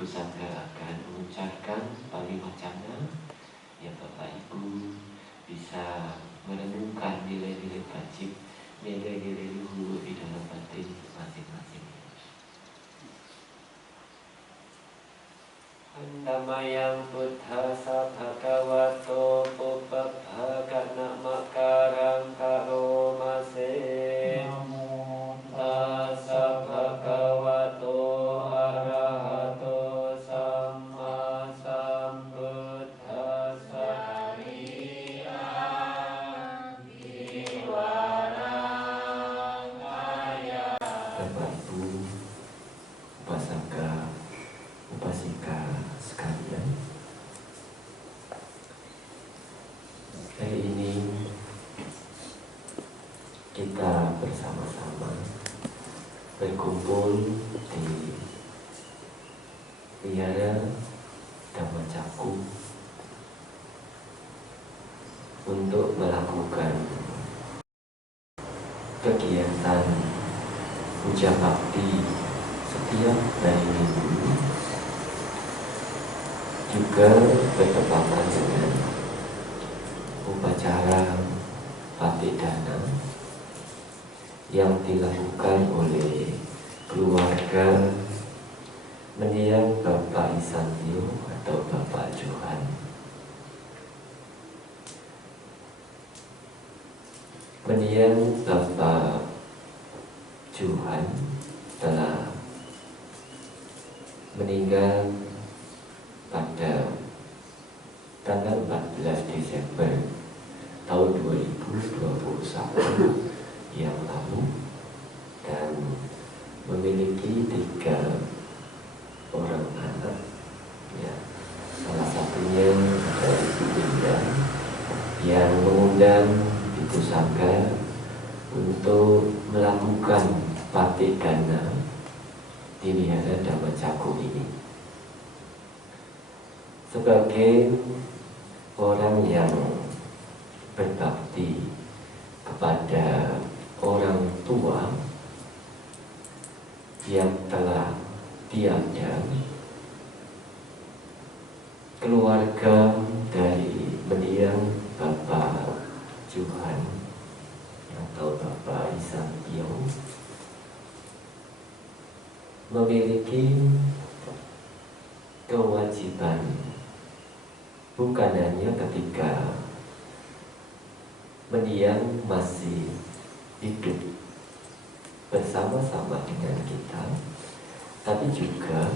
Biku Sangga akan mengucapkan palimacana. Ya Bapak Ibu bisa merenungkan nilai-nilai wajib, nilai-nilai luhur di dalam batin masing-masing. Andamayang Buddhasa Bhagavato Pubbhagana Makarang Karomase. Namo Tassa Bhagavato Arahato Samma Sambuddhassa. Bapak Ibu, upasaka, upasika sekalian, hari ini kita bersama-sama berkumpul di Wihara Dhammacakku untuk melakukan kegiatan puja bakti setiap hari Minggu, juga bertepatan dengan upacara Patidana yang dilakukan oleh keluarga mendiang Bapak Isantio atau Bapak Johan. Mendiang Bapak Johan telah meninggal pada tanggal 14 Desember tahun 2021 yang lalu dan memiliki 3 orang anak, ya. Salah satunya dari Ibu Linda yang mengundang Biku Sangga untuk melakukan Patidana di Wihara Dhammacakku ini. Sebagai orang yang berbakti kepada orang tua yang telah tiada, keluarga dari mendiang Bapak Johan atau Bapak Isantio memiliki kewajiban bukan hanya ketika mendiang masih hidup bersama-sama dengan kita, tapi juga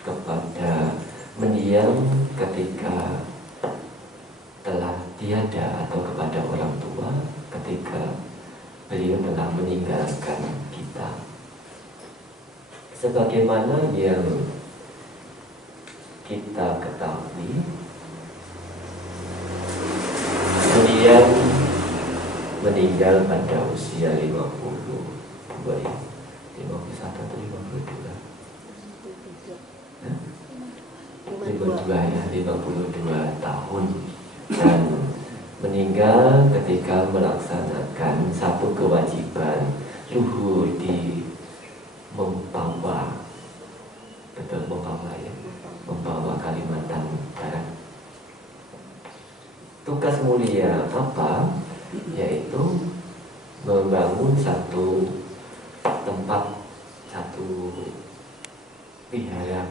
kepada mendiang ketika telah tiada atau kepada orang tua ketika beliau telah meninggalkan kita. Sebagaimana yang kita ketahui, beliau meninggal pada usia 51 atau 52. 52 tahun, dan meninggal ketika melaksanakan satu kewajiban luhur di membawa, betul membawa ya, membawa Kalimantan Barat. Tugas mulia apa? Yaitu membangun satu tempat, satu wihara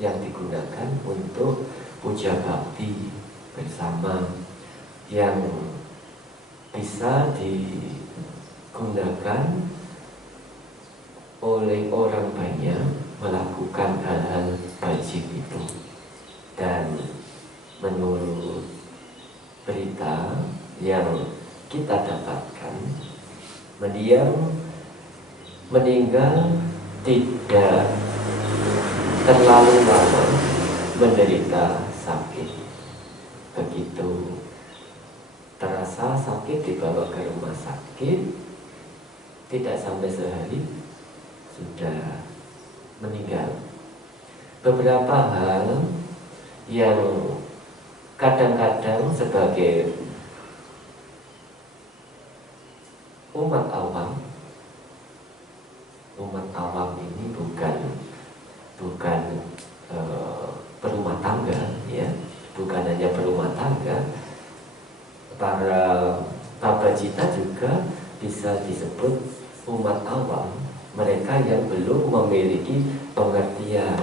yang digunakan untuk puja bakti bersama, yang bisa digunakan oleh orang banyak melakukan hal-hal wajib itu. Dan menurut berita yang kita dapatkan, mendiang meninggal tidak terlalu lama menderita sakit. Begitu terasa sakit dibawa ke rumah sakit, tidak sampai sehari sudah meninggal. Beberapa hal yang kadang-kadang sebagai umat awam ini bukan hanya berumah tangga, para Pabajita juga bisa disebut umat awam, mereka yang belum memiliki pengertian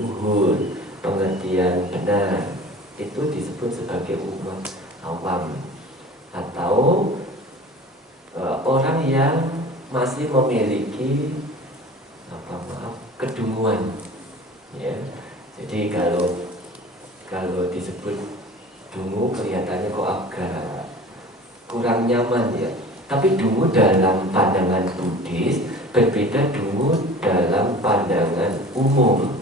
luhur, pengertian benar, itu disebut sebagai umat awam. Atau orang yang masih memiliki kedunguan, ya. Jadi kalau disebut dungu kelihatannya kok agak kurang nyaman, ya. Tapi dungu dalam pandangan Buddhis berbeda dungu dalam pandangan umum,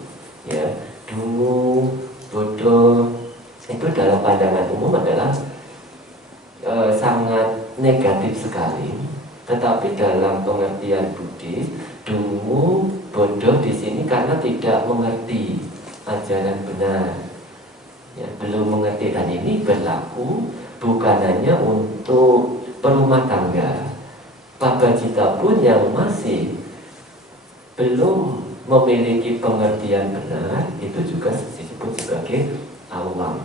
ya. Dungu, bodoh itu dalam pandangan umum adalah sangat negatif sekali. Tetapi dalam pengertian Buddhis, dungu, bodoh di sini karena tidak mengerti ajaran benar, ya, belum mengerti. Dan ini berlaku bukan hanya untuk perumah tangga. Pabajita pun yang masih belum memiliki pengertian benar itu juga disebut sebagai awam.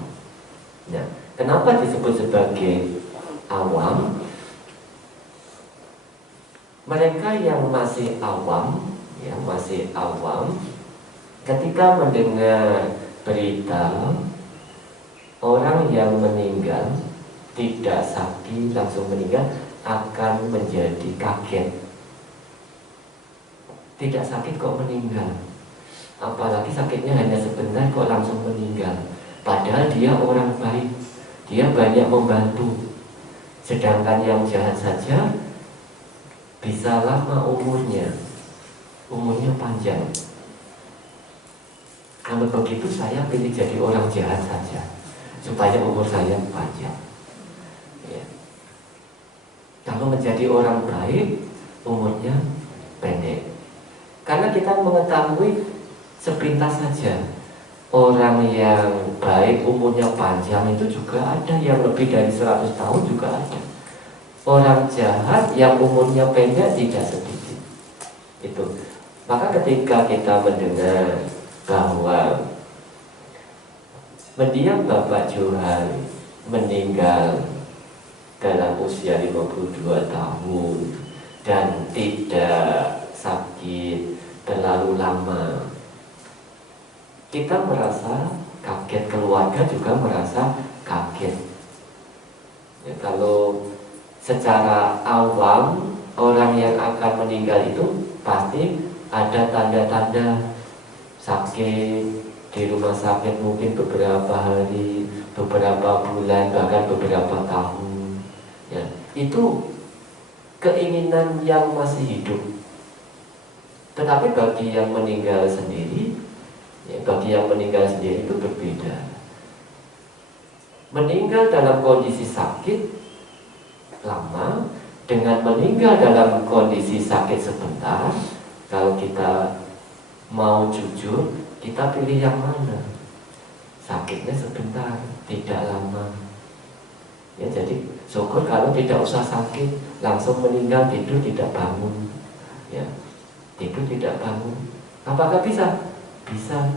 Nah, kenapa disebut sebagai awam? Mereka yang masih awam, ya, masih awam, ketika mendengar berita orang yang meninggal, tidak sakit langsung meninggal, akan menjadi kaget. Tidak sakit kok meninggal, apalagi sakitnya hanya sebentar kok langsung meninggal. Padahal dia orang baik, dia banyak membantu. Sedangkan yang jahat saja bisa lama umurnya panjang. Kalau begitu saya pilih jadi orang jahat saja supaya umur saya panjang, ya. Kalau menjadi orang baik umurnya pendek. Karena kita mengetahui sepintas saja orang yang baik umurnya panjang itu juga ada, yang lebih dari 100 tahun juga ada. Orang jahat yang umurnya pendek tidak sedikit. Itu. Maka ketika kita mendengar bahwa mendiang Bapak Johan meninggal dalam usia 52 tahun dan tidak sakit terlalu lama, kita merasa kaget, keluarga juga merasa kaget, ya. Kalau secara awam orang yang akan meninggal itu pasti ada tanda-tanda sakit di rumah sakit, mungkin beberapa hari, beberapa bulan, bahkan beberapa tahun, ya. Itu keinginan yang masih hidup. Tetapi bagi yang meninggal sendiri, ya, bagi yang meninggal sendiri itu berbeda. Meninggal dalam kondisi sakit lama dengan meninggal dalam kondisi sakit sebentar, kalau kita mau jujur, kita pilih yang mana? Sakitnya sebentar, tidak lama, ya. Jadi syukur kalau tidak usah sakit, langsung meninggal, tidur tidak bangun, ya. Tidur tidak bangun. Apakah bisa? Bisa.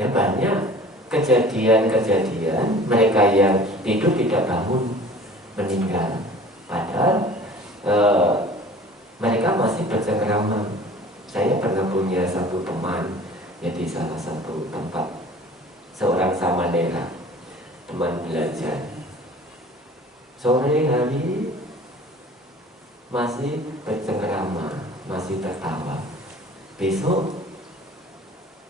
Ya, banyak kejadian-kejadian mereka yang tidur tidak bangun meninggal, padahal mereka masih bercengkrama. Saya pernah punya satu teman, ya, di salah satu tempat, seorang samanera, teman belajar. Sore hari masih bercengkrama, masih tertawa. Besok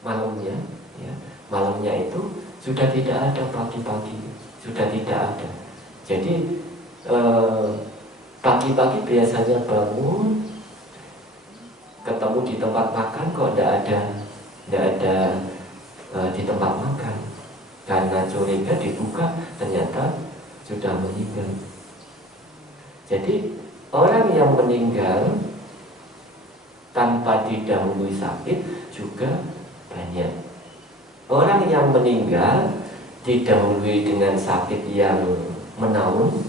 malamnya, ya, malamnya itu sudah tidak ada, pagi-pagi sudah tidak ada. Jadi pagi-pagi biasanya bangun, ketemu di tempat makan, kok tidak ada di tempat makan. Karena curiga dibuka, ternyata sudah meninggal. Jadi orang yang meninggal tanpa didahului sakit juga banyak. Orang yang meninggal didahului dengan sakit yang menaun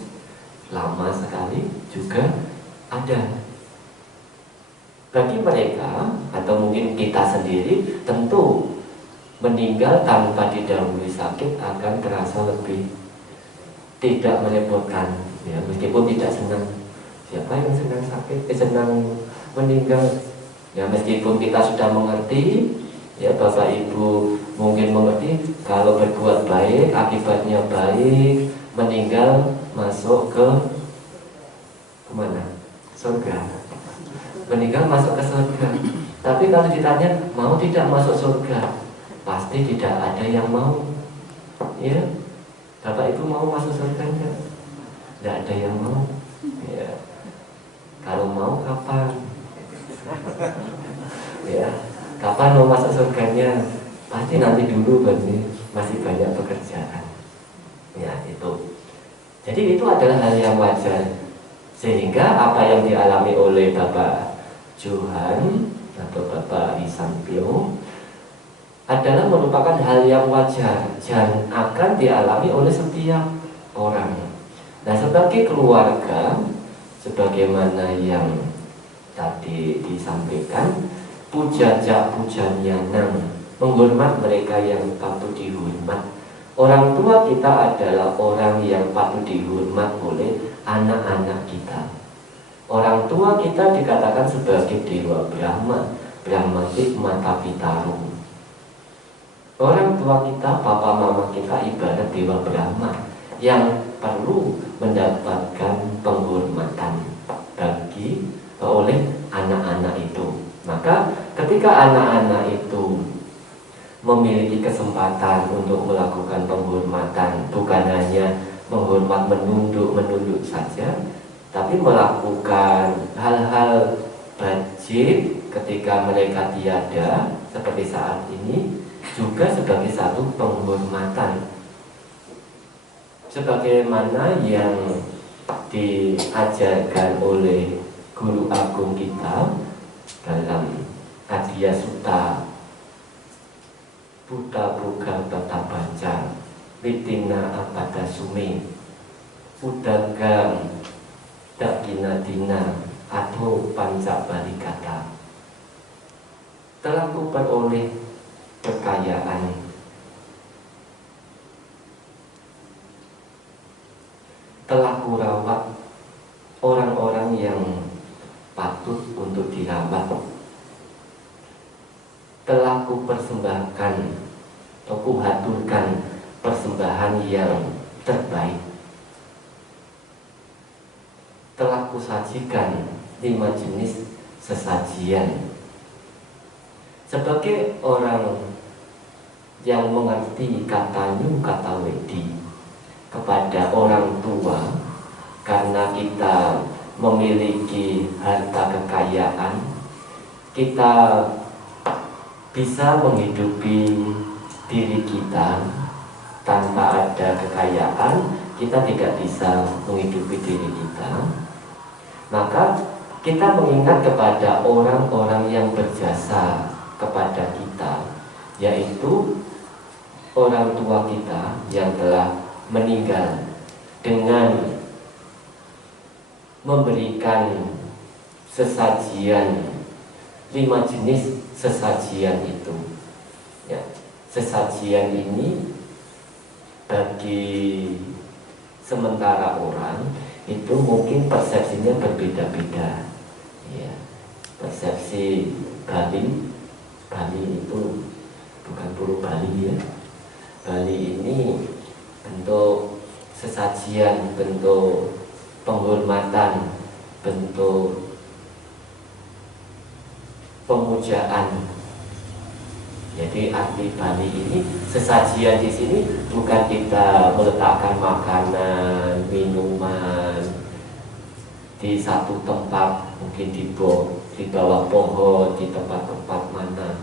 lama sekali juga ada. Bagi mereka atau mungkin kita sendiri, tentu meninggal tanpa didahului sakit akan terasa lebih tidak merepotkan, ya, meskipun tidak senang. Siapa yang senang sakit, senang meninggal? Ya, meskipun kita sudah mengerti, ya Bapak Ibu mungkin mengerti kalau berbuat baik akibatnya baik, meninggal masuk ke kemana? Surga. Meninggal masuk ke surga. Tapi kalau ditanya mau tidak masuk surga, pasti tidak ada yang mau. Ya, Bapak Ibu mau masuk surga enggak? Tidak ada yang mau. Ya. Kalau mau kapan? Ya, kapan mau masuk surganya? Pasti nanti dulu, masih banyak pekerjaan. Ya, itu. Jadi itu adalah hal yang wajar. Sehingga apa yang dialami oleh Bapak Johan atau Bapak Isampio adalah merupakan hal yang wajar dan akan dialami oleh setiap orang. Nah, sebagai keluarga, sebagaimana yang tadi disampaikan, puja-ja pujanyanang, menghormat mereka yang patut dihormat. Orang tua kita adalah orang yang patut dihormat oleh anak-anak kita. Orang tua kita dikatakan sebagai dewa Brahma, Brahmatik Mata Pitarum. Orang tua kita, papa mama kita ibarat dewa Brahma yang perlu mendapatkan penghormatan oleh anak-anak itu. Maka ketika anak-anak itu memiliki kesempatan untuk melakukan penghormatan, bukan hanya menghormat menunduk saja, tapi melakukan hal-hal wajib ketika mereka tiada, seperti saat ini, juga sebagai satu penghormatan. Sebagaimana yang diajarkan oleh guru agung kita dalam Adya Sutta Buddha Buga Bata Baca Vitina Apada Sume Udagang Dakina Dina atau Panca Balikata. Telah ku peroleh kekayaan, telah ku rawat orang-orang yang patut untuk dirawat, telah ku persembahkan atau ku haturkan persembahan yang terbaik, telah ku sajikan 5 jenis sesajian. Sebagai orang yang mengerti kata nyu kata wedi kepada orang tua, karena kita memiliki harta kekayaan, kita bisa menghidupi diri kita. Tanpa ada kekayaan, kita tidak bisa menghidupi diri kita. Maka kita mengingat kepada orang-orang yang berjasa kepada kita, yaitu orang tua kita yang telah meninggal, dengan memberikan sesajian 5 jenis sesajian itu. Ya, sesajian ini bagi sementara orang itu mungkin persepsinya berbeda-beda. Ya, persepsi Bali itu bukan Pulau Bali, ya. Bali ini bentuk sesajian, bentuk penghormatan, bentuk pemujaan. Jadi arti Bali ini, sesajian di sini bukan kita meletakkan makanan, minuman di satu tempat, mungkin di bawah pohon, di tempat-tempat mana.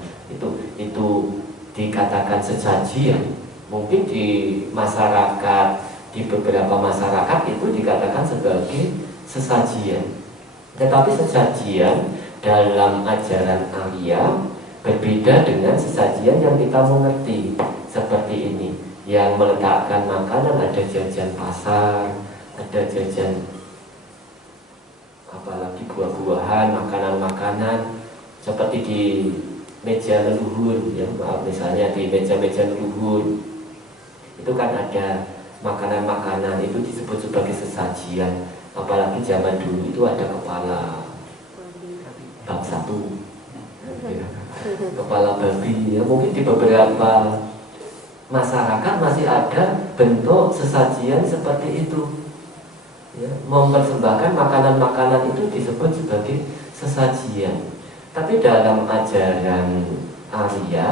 Itu dikatakan sesajian. Mungkin di masyarakat, di beberapa masyarakat itu dikatakan sebagai sesajian. Tetapi sesajian dalam ajaran Arya berbeda dengan sesajian yang kita mengerti seperti ini, yang meletakkan makanan, ada jajan pasar, ada jajan apalagi buah-buahan, makanan-makanan seperti di meja leluhur, ya maaf, misalnya di meja-meja leluhur itu kan ada makanan-makanan, itu disebut sebagai sesajian. Apalagi zaman dulu itu ada kepala bab satu, ya, kepala babi, ya mungkin di beberapa masyarakat masih ada bentuk sesajian seperti itu, ya, mempersembahkan makanan-makanan itu disebut sebagai sesajian. Tapi dalam ajaran Arya,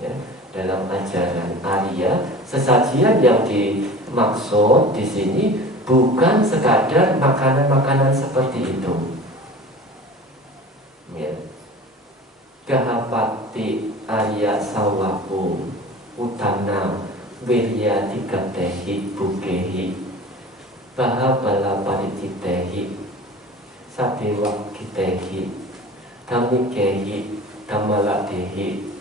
ya, dalam ajaran Arya, sesajian yang dimaksud di sini bukan sekadar makanan-makanan seperti itu. Ya. Gahapati Arya Sawaku Utana Wirya Tigatehi Bukehi Bahabala Paricitehi Sadewa Kitehi Damikehi Damaladehi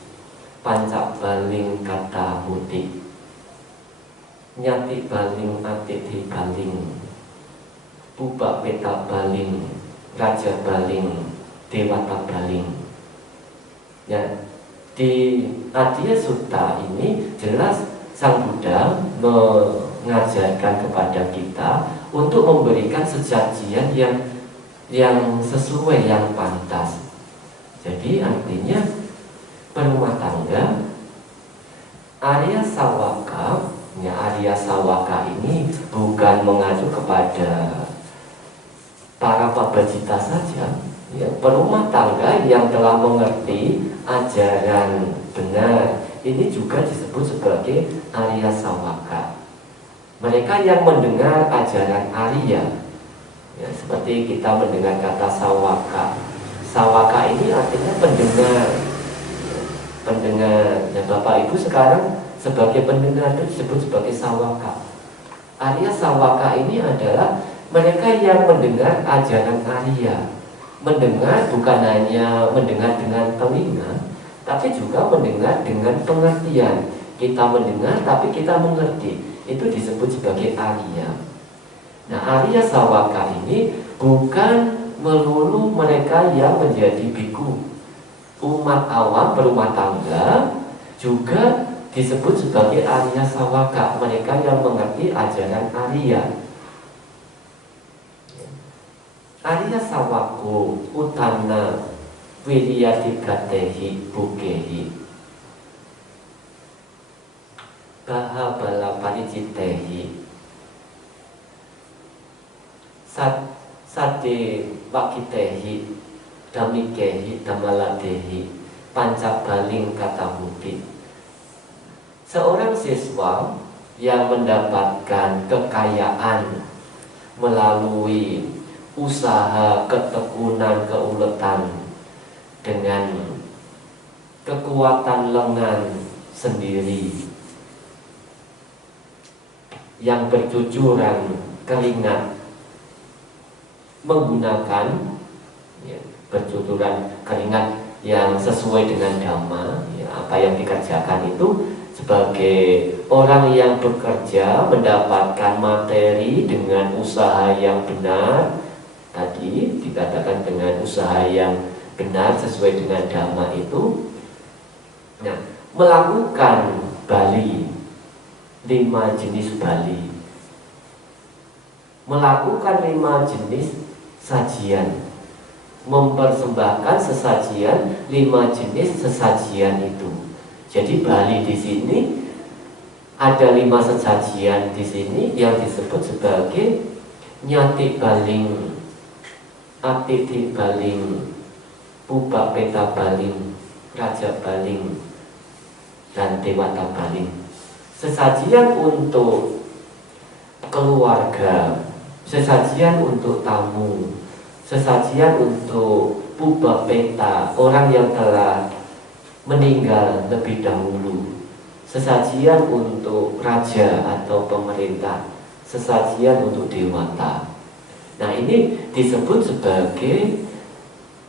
Pancak baling kata muti Nyati baling atiti baling Pubak peta baling Raja baling Dewata baling. Ya, di Adya Sutta ini jelas Sang Buddha mengajarkan kepada kita untuk memberikan sesajian yang sesuai, yang pantas. Jadi artinya berumah tangga Arya Sawaka, ya Arya Sawaka ini bukan mengacu kepada para pabajita saja, ya, berumah tangga yang telah mengerti ajaran benar ini juga disebut sebagai Arya Sawaka. Mereka yang mendengar ajaran Arya, ya, seperti kita mendengar kata Sawaka. Sawaka ini artinya pendengar, pendengar. Dan Bapak Ibu sekarang sebagai pendengar itu disebut sebagai Sawaka. Arya Sawaka ini adalah mereka yang mendengar ajaran Arya. Mendengar bukan hanya mendengar dengan telinga, tapi juga mendengar dengan pengertian. Kita mendengar tapi kita mengerti. Itu disebut sebagai Arya. Nah, Arya Sawaka ini bukan melulu mereka yang menjadi biku. Umat awam berumah tangga juga disebut sebagai Arya Sawaka, mereka yang mengerti ajaran Arya. Arya Sawaku Utana Wiriyatigatehi Bukehi Bahabala Paricitehi Sate Wakitehi Damikehi Damaladehi Pancak baling kata bukti. Seorang siswa yang mendapatkan kekayaan melalui usaha, ketekunan, keuletan dengan kekuatan lengan sendiri yang bercucuran keringat, menggunakan, ya, bercucuran keringat yang sesuai dengan dhamma, ya, apa yang dikerjakan itu sebagai orang yang bekerja mendapatkan materi dengan usaha yang benar. Tadi dikatakan dengan usaha yang benar sesuai dengan dhamma itu. Nah, melakukan bali, 5 jenis bali, melakukan 5 jenis sajian, mempersembahkan sesajian 5 jenis sesajian itu. Jadi bali di sini ada 5 sesajian di sini yang disebut sebagai nyati baling, atiti baling, pubak peta baling, raja baling, dan dewata baling. Sesajian untuk keluarga, sesajian untuk tamu, sesajian untuk pubak peta, orang yang telah meninggal lebih dahulu, sesajian untuk raja atau pemerintah, sesajian untuk dewata. Nah, ini disebut sebagai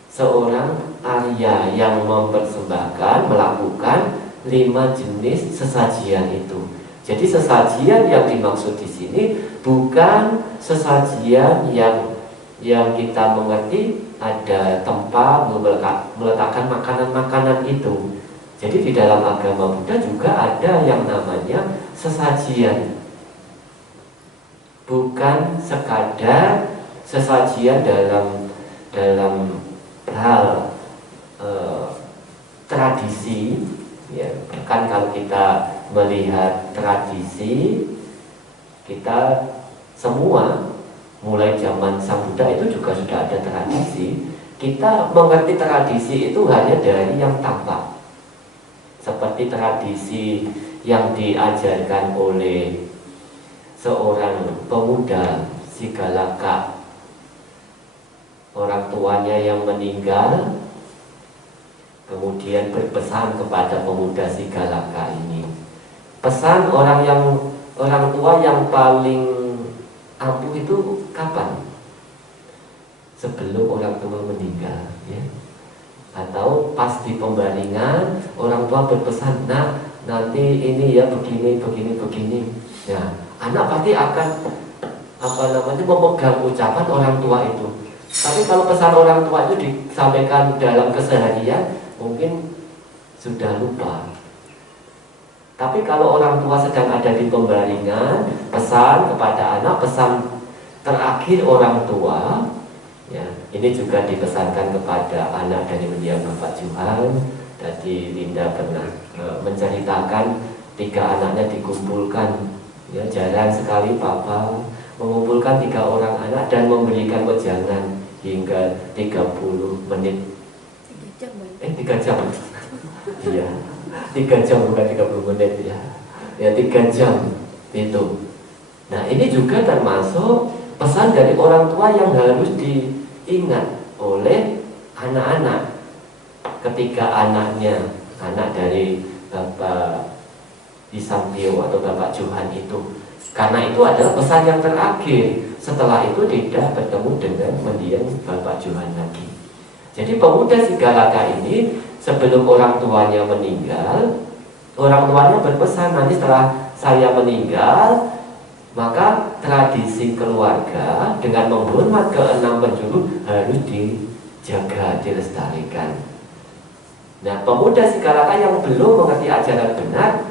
seorang Arya yang mempersembahkan, melakukan 5 jenis sesajian itu. Jadi sesajian yang dimaksud di sini bukan sesajian yang yang kita mengerti ada tempat meletakkan makanan-makanan itu. Jadi di dalam agama Buddha juga ada yang namanya sesajian. Bukan sekadar sesajian dalam hal tradisi, ya. Bahkan kalau kita melihat tradisi, kita semua mulai zaman Sang Buddha itu juga sudah ada tradisi. Kita mengerti tradisi itu hanya dari yang tampak, seperti tradisi yang diajarkan oleh seorang pemuda Sigalaka. Orang tuanya yang meninggal kemudian berpesan kepada pemuda Sigalaka ini. Pesan orang tua yang paling ampuh itu kapan? Sebelum orang tua meninggal, ya. Atau pas di pembaringan orang tua berpesan, "Nak, nanti ini ya begini. Ya, anak pasti akan memegang ucapan orang tua itu. Tapi kalau pesan orang tua itu disampaikan dalam keseharian, mungkin sudah lupa. Tapi kalau orang tua sedang ada di pembaringan, pesan kepada anak, pesan terakhir orang tua, ya, ini juga dipesankan kepada anak dari mendiang Bapak Johan. Tadi Linda pernah menceritakan 3 anaknya dikumpulkan. Ya, jarang sekali Papa mengumpulkan 3 orang anak dan memberikan wejangan hingga 30 menit. 3 jam. Iya. 3 jam bukan 30 menit ya. Ya 3 jam itu. Nah, ini juga termasuk pesan dari orang tua yang harus diingat oleh anak-anak. Ketika anak dari Bapak Isantio atau Bapak Johan itu, karena itu adalah pesan yang terakhir. Setelah itu tidak bertemu dengan mendiang Bapak Johan lagi. Jadi pemuda Sigalaka ini sebelum orang tuanya meninggal, orang tuanya berpesan, nanti setelah saya meninggal, maka tradisi keluarga dengan menghormat ke-6 penjuru harus dijaga, dilestarikan. Nah, pemuda Sigalaka yang belum mengerti ajaran benar,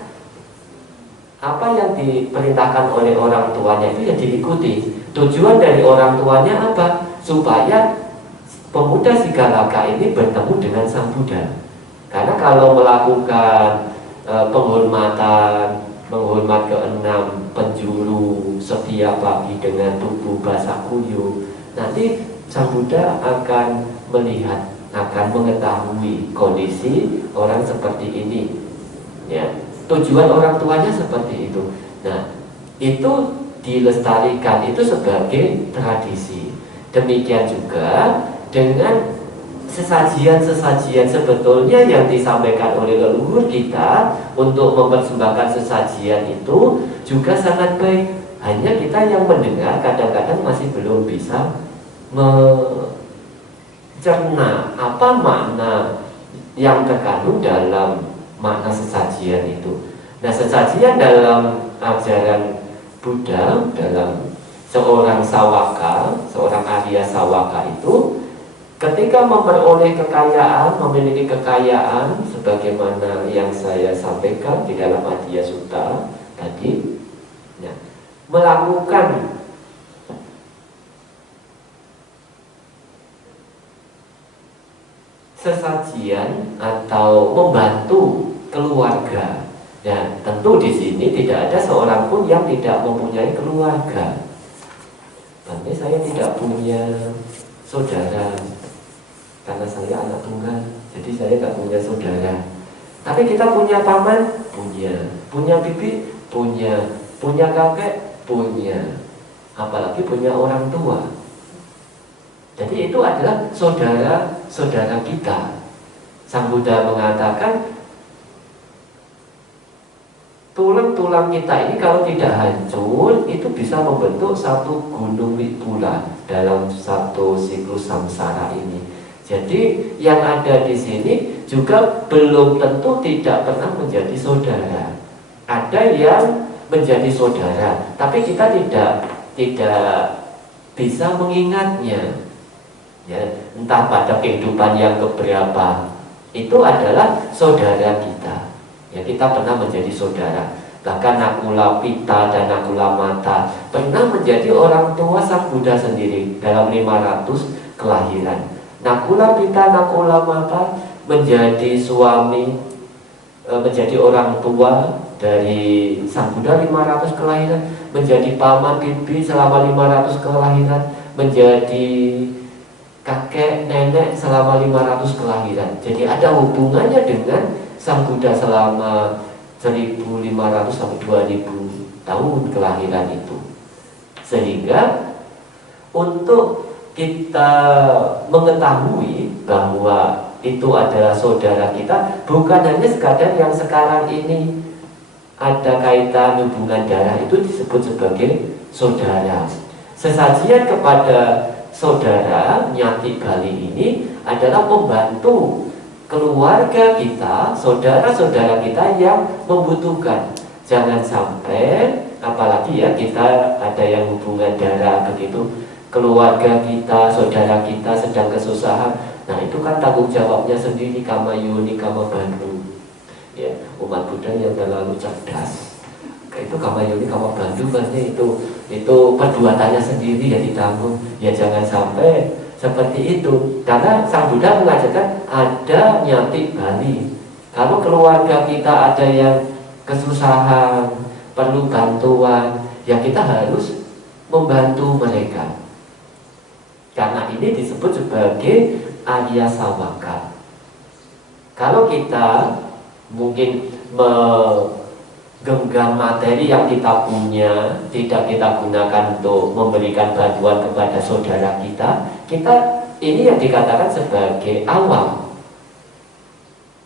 apa yang diperintahkan oleh orang tuanya itu ya diikuti. Tujuan dari orang tuanya apa? Supaya pemuda Sigalaka ini bertemu dengan Sang Buddha. Karena kalau melakukan menghormat ke-6 penjuru setiap pagi dengan tubuh basah kuyup, nanti Sang Buddha akan melihat, akan mengetahui kondisi orang seperti ini. Ya, tujuan orang tuanya seperti itu. Nah, itu dilestarikan, itu sebagai tradisi. Demikian juga dengan sesajian-sesajian sebetulnya yang disampaikan oleh leluhur kita untuk mempersembahkan sesajian itu juga sangat baik. Hanya kita yang mendengar kadang-kadang masih belum bisa mencerna apa makna yang terkandung dalam makna sesajian itu. Nah, sesajian dalam ajaran Buddha, dalam seorang sawaka, seorang Arya Sawaka itu, ketika memperoleh kekayaan, memiliki kekayaan sebagaimana yang saya sampaikan di dalam Adiya Sutta tadi, ya, melakukan sesajian atau membantu keluarga. Ya, tentu di sini tidak ada seorang pun yang tidak mempunyai keluarga. Nanti saya tidak punya saudara karena saya anak tunggal, jadi saya tidak punya saudara. Tapi kita punya paman, punya bibi, punya kakek, apalagi punya orang tua. Jadi itu adalah saudara-saudara kita. Sang Buddha mengatakan, tulang-tulang kita ini kalau tidak hancur, itu bisa membentuk satu gunung Witbula dalam satu siklus samsara ini. Jadi yang ada di sini juga belum tentu tidak pernah menjadi saudara. Ada yang menjadi saudara, tapi kita tidak bisa mengingatnya, ya, entah pada kehidupan yang keberapa, itu adalah saudara kita. Ya, kita pernah menjadi saudara. Bahkan Nakula Pita dan Nakula Mata pernah menjadi orang tua Sang Buddha sendiri dalam 500 kelahiran. Nakula Pita, Nakula Mata menjadi suami, menjadi orang tua dari Sang Buddha 500 kelahiran, menjadi paman bibi selama 500 kelahiran, menjadi kakek nenek selama 500 kelahiran. Jadi ada hubungannya dengan Sang Buddha selama 1500 sampai 2000 tahun kelahiran itu. Sehingga untuk kita mengetahui bahwa itu adalah saudara kita, bukan hanya sekadar yang sekarang ini ada kaitan hubungan darah, itu disebut sebagai saudara. Sesajian kepada saudara Nyati Bali ini adalah membantu keluarga kita, saudara-saudara kita yang membutuhkan. Jangan sampai, apalagi ya kita ada yang hubungan darah begitu, keluarga kita, saudara kita sedang kesusahan, nah itu kan tanggung jawabnya sendiri, kama yuni kama bandu. Ya, umat Buddha yang terlalu cerdas, itu kama yuni kama bandu, maksudnya itu perbuatannya sendiri yang ditanggung. Ya jangan sampai seperti itu, karena Sang Buddha mengajarkan ada Nyati Bali. Kalau keluarga kita ada yang kesusahan, perlu bantuan, ya kita harus membantu mereka. Karena ini disebut sebagai Arya Sawaka. Kalau kita mungkin menggenggam materi yang kita punya, tidak kita gunakan untuk memberikan bantuan kepada saudara kita, ini yang dikatakan sebagai awam.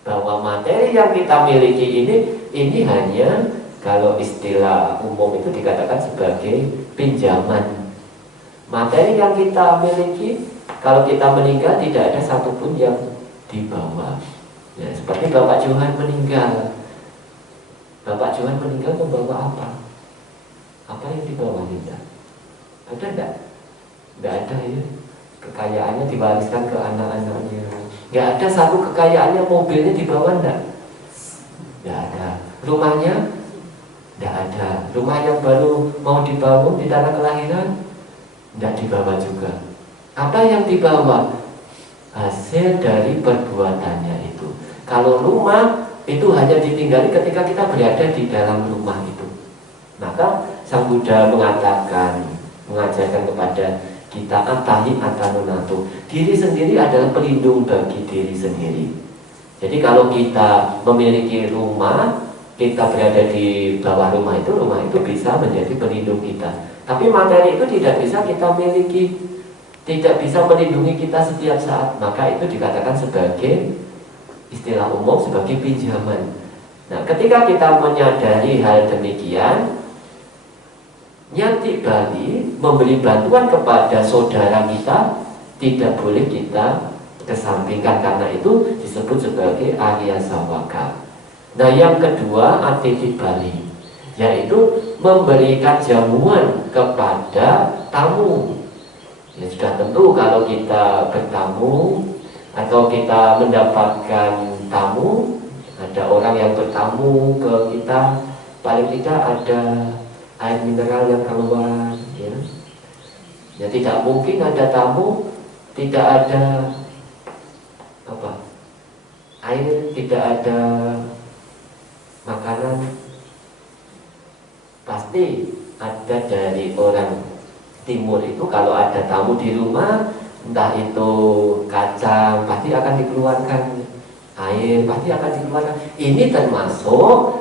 Bahwa materi yang kita miliki ini hanya, kalau istilah umum itu dikatakan sebagai pinjaman. Materi yang kita miliki, kalau kita meninggal tidak ada satupun yang dibawa. Ya, seperti Bapak Johan meninggal. Bapak Johan meninggal membawa apa? Apa yang dibawa kita? Ada enggak? Enggak ada ya. Kekayaannya diwariskan ke anak-anaknya. Enggak ada satu kekayaannya, mobilnya dibawa enggak? Enggak ada. Rumahnya? Enggak ada. Rumah yang baru mau dibangun di tanah kelahiran? Enggak dibawa juga. Apa yang dibawa? Hasil dari perbuatannya itu. Kalau rumah itu hanya ditinggali ketika kita berada di dalam rumah itu. Maka Sang Buddha mengajarkan kepada kita atahi atanunato. Diri sendiri adalah pelindung bagi diri sendiri. Jadi kalau kita memiliki rumah, kita berada di bawah rumah itu bisa menjadi pelindung kita. Tapi materi itu tidak bisa kita miliki, tidak bisa melindungi kita setiap saat. Maka itu dikatakan sebagai istilah umum sebagai pinjaman. Nah, ketika kita menyadari hal demikian, Nyati Bali memberi bantuan kepada saudara kita tidak boleh kita kesampingkan, karena itu disebut sebagai Arya Sawaka. Nah, yang kedua Atiti Bali, yaitu memberikan jamuan kepada tamu. Ya sudah tentu kalau kita bertamu atau kita mendapatkan tamu, ada orang yang bertamu ke kita, paling tidak ada air mineral yang keluar, ya. Ya tidak mungkin ada tamu tidak ada air, tidak ada makanan. Pasti ada dari orang timur itu, kalau ada tamu di rumah, entah itu kacang pasti akan dikeluarkan, air pasti akan dikeluarkan. Ini termasuk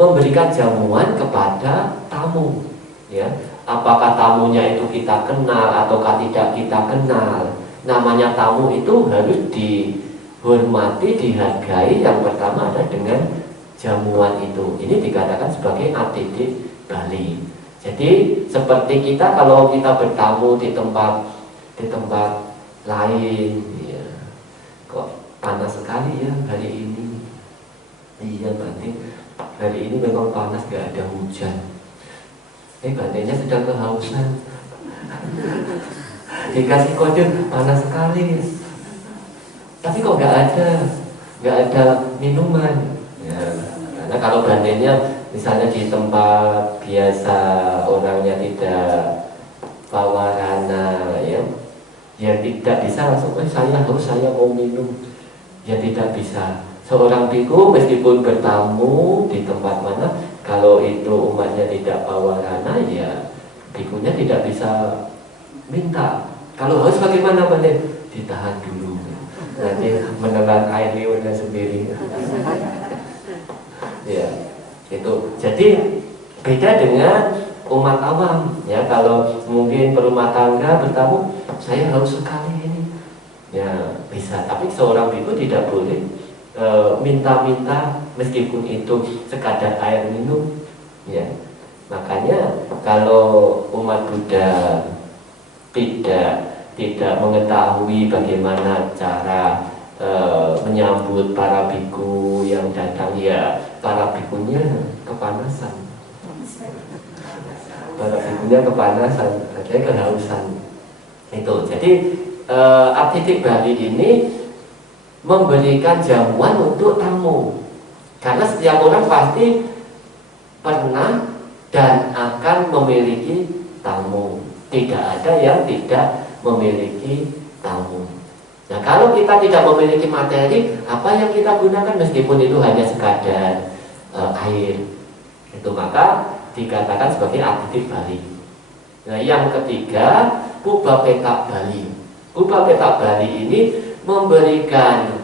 memberikan jamuan kepada tamu, ya. Apakah tamunya itu kita kenal ataukah tidak kita kenal, namanya tamu itu harus dihormati, dihargai. Yang pertama adalah dengan jamuan itu. Ini dikatakan sebagai Atiti Bali. Jadi seperti kita kalau kita bertamu di tempat lain, ya, kok panas sekali ya hari ini. Iya, berarti hari ini memang panas, gak ada hujan. Badannya sedang kehausan. Dikasih kode panas sekali, tapi kok nggak ada minuman. Ya, karena kalau bandingnya misalnya di tempat biasa orangnya tidak pawarana, ya tidak bisa langsung saya mau minum, ya tidak bisa. Seorang biku meskipun bertamu di tempat mana, kalau itu umatnya tidak pawarana, ya bikunya tidak bisa minta. Kalau harus bagaimana Bante? Ditahan dulu, nanti menelan air liurnya sendiri. Ya, itu. Jadi beda dengan umat awam. Ya, kalau mungkin berumah tangga bertamu, saya harus sekali ini. Ya bisa, tapi seorang biku tidak boleh minta-minta meskipun itu sekadar air minum. Ya, makanya kalau umat Buddha tidak mengetahui bagaimana cara menyambut para biku yang datang, ya para bikunya kepanasan, katanya kehausan. Itu. Jadi Abdidik Bali ini memberikan jamuan untuk tamu, karena setiap orang pasti pernah dan akan memiliki tamu. Tidak ada yang tidak memiliki tamu. Nah, kalau kita tidak memiliki materi, apa yang kita gunakan meskipun itu hanya sekadar air, itu maka dikatakan sebagai Abdidik Bali. Nah, yang ketiga, Puba Petak Bali. Puba Petak Bali ini memberikan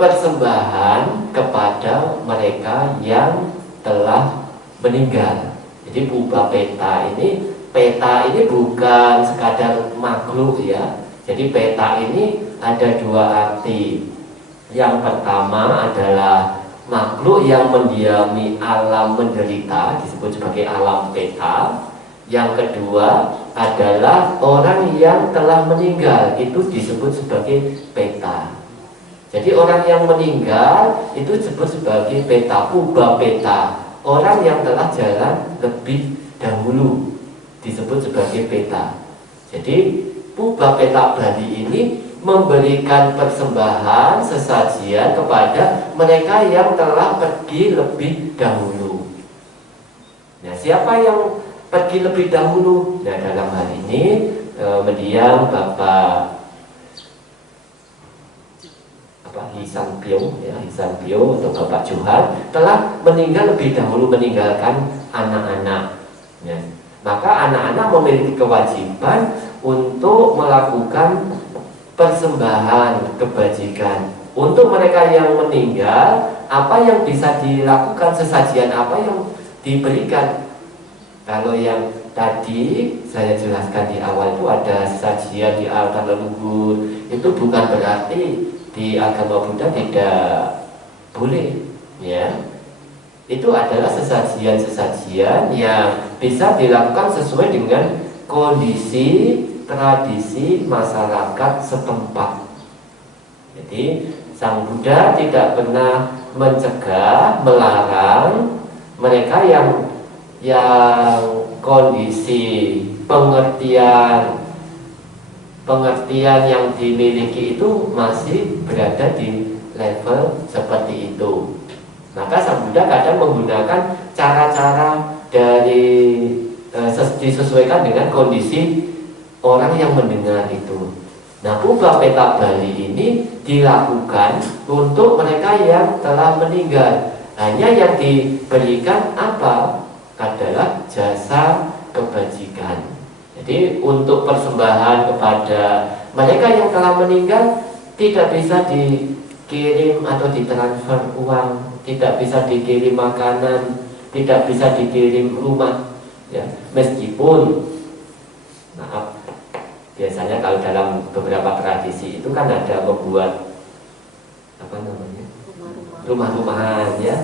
persembahan kepada mereka yang telah meninggal. Jadi Puba Peta ini bukan sekadar makhluk, ya. Jadi peta ini ada dua arti. Yang pertama adalah makhluk yang mendiami alam menderita, disebut sebagai alam peta. Yang kedua adalah orang yang telah meninggal, itu disebut sebagai peta. Jadi orang yang meninggal itu disebut sebagai peta, Puba Peta. Orang yang telah jalan lebih dahulu disebut sebagai peta. Jadi Puba Petak Bali ini memberikan persembahan sesajian kepada mereka yang telah pergi lebih dahulu. Nah, siapa yang pergi lebih dahulu? Nah, dalam hal ini mendiang Bapak Hisan Pyo atau Bapak Johan telah meninggal lebih dahulu, meninggalkan anak-anak. Ya. Maka anak-anak memiliki kewajiban untuk melakukan persembahan kebajikan. Untuk mereka yang meninggal, apa yang bisa dilakukan, sesajian apa yang diberikan? Kalau yang tadi saya jelaskan di awal itu ada sesajian di altar leluhur, itu bukan berarti di agama Buddha tidak boleh, ya. Itu adalah sesajian-sesajian yang bisa dilakukan sesuai dengan kondisi tradisi masyarakat setempat. Jadi Sang Buddha tidak pernah mencegah, melarang mereka yang kondisi pengertian yang dimiliki itu masih berada di level seperti itu. Maka Sang Buddha kadang menggunakan cara-cara disesuaikan dengan kondisi orang yang mendengar itu. Nah, Puba Petak Bali ini dilakukan untuk mereka yang telah meninggal. Hanya yang diberikan apa? Adalah jasa kebajikan. Jadi untuk persembahan kepada mereka yang telah meninggal tidak bisa dikirim atau ditransfer uang, tidak bisa dikirim makanan, tidak bisa dikirim rumah, ya. Meskipun maaf, biasanya kalau dalam beberapa tradisi itu kan ada membuat rumah-rumahan, ya.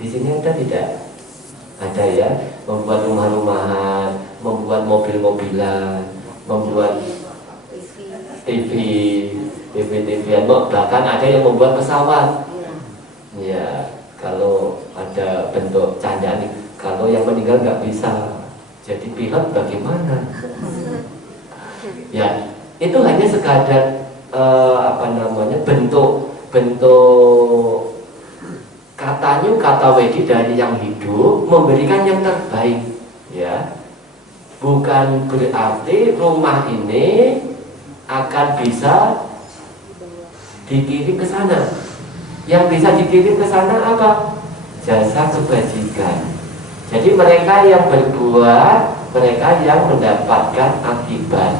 Di sini ada tidak? Ada, ya, membuat rumah-rumahan, membuat mobil-mobilan, membuat TV, bahkan ada yang membuat pesawat. Ya, kalau ada bentuk candaan, kalau yang meninggal nggak bisa jadi pilot bagaimana? Ya, itu hanya sekadar bentuk katanya kata wedi dari yang hidup memberikan yang terbaik, ya. Bukan berarti rumah ini akan bisa dikirim ke sana. Yang bisa dikirim ke sana apa? Jasa kebajikan. Jadi mereka yang berbuat, mereka yang mendapatkan akibat.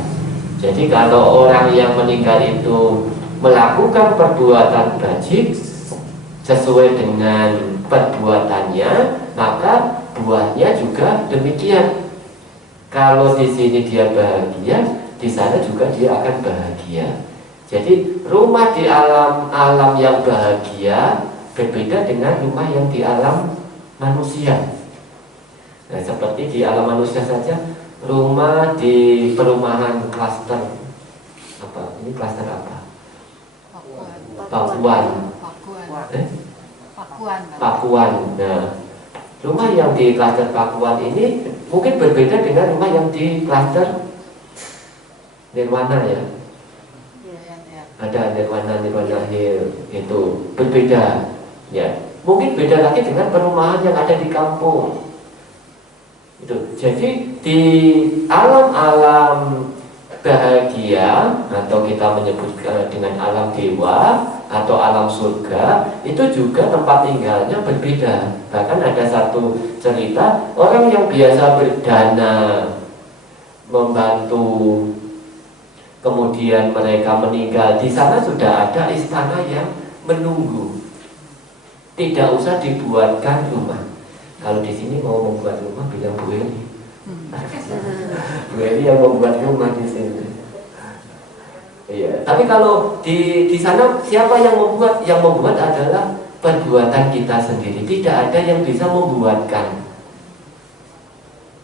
Jadi kalau orang yang meninggal itu melakukan perbuatan bajik sesuai dengan perbuatannya, maka buahnya juga demikian. Kalau di sini dia bahagia, di sana juga dia akan bahagia. Jadi rumah di alam yang bahagia berbeda dengan rumah yang di alam manusia. Nah, seperti di alam manusia saja, rumah di perumahan klaster apa? Ini klaster apa? Pakuan. Nah, rumah yang di klaster Pakuan ini mungkin berbeda dengan rumah yang di klaster Nirwana, ya. Ada Nirwana Hill, itu berbeda, ya. Mungkin beda lagi dengan perumahan yang ada di kampung. Itu. Jadi di alam-alam bahagia atau kita menyebut dengan alam dewa atau alam surga, itu juga tempat tinggalnya berbeda. Bahkan ada satu cerita orang yang biasa berdana membantu, kemudian mereka meninggal, di sana sudah ada istana yang menunggu. Tidak usah dibuatkan rumah. Kalau di sini mau membuat rumah bilang Bu Eli. Bu Eli yang membuat rumah di sini. Iya. Tapi kalau di sana siapa yang membuat? Yang membuat adalah perbuatan kita sendiri. Tidak ada yang bisa membuatkan.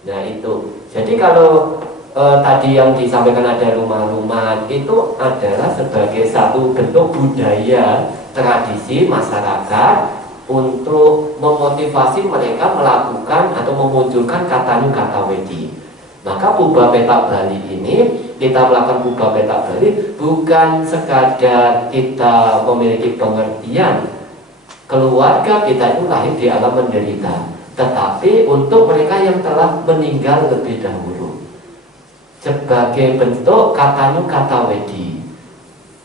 Nah itu. Jadi kalau tadi yang disampaikan ada rumah-rumah, itu adalah sebagai satu bentuk budaya tradisi masyarakat untuk memotivasi mereka melakukan atau memunculkan kata wedi. Maka Puba Petak Bali ini, kita melakukan Puba Petak Bali bukan sekadar kita memiliki pengertian keluarga kita itu lahir di alam menderita, tetapi untuk mereka yang telah meninggal lebih dahulu, sebagai bentuk katanu kata wedi.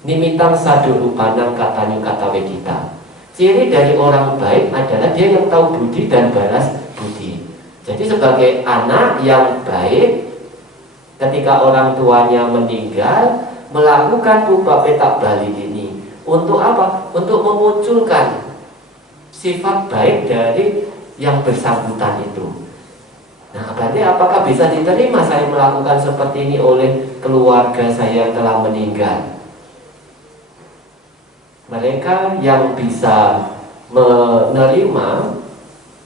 Nimitang sadulupanang katanu kata wedita. Ciri dari orang baik adalah dia yang tahu budi dan balas budi. Jadi sebagai anak yang baik, ketika orang tuanya meninggal, melakukan Puba Petak Bali ini untuk apa? Untuk memunculkan sifat baik dari yang bersangkutan itu. Nah, berarti apakah bisa diterima saya melakukan seperti ini oleh keluarga saya yang telah meninggal? Mereka yang bisa menerima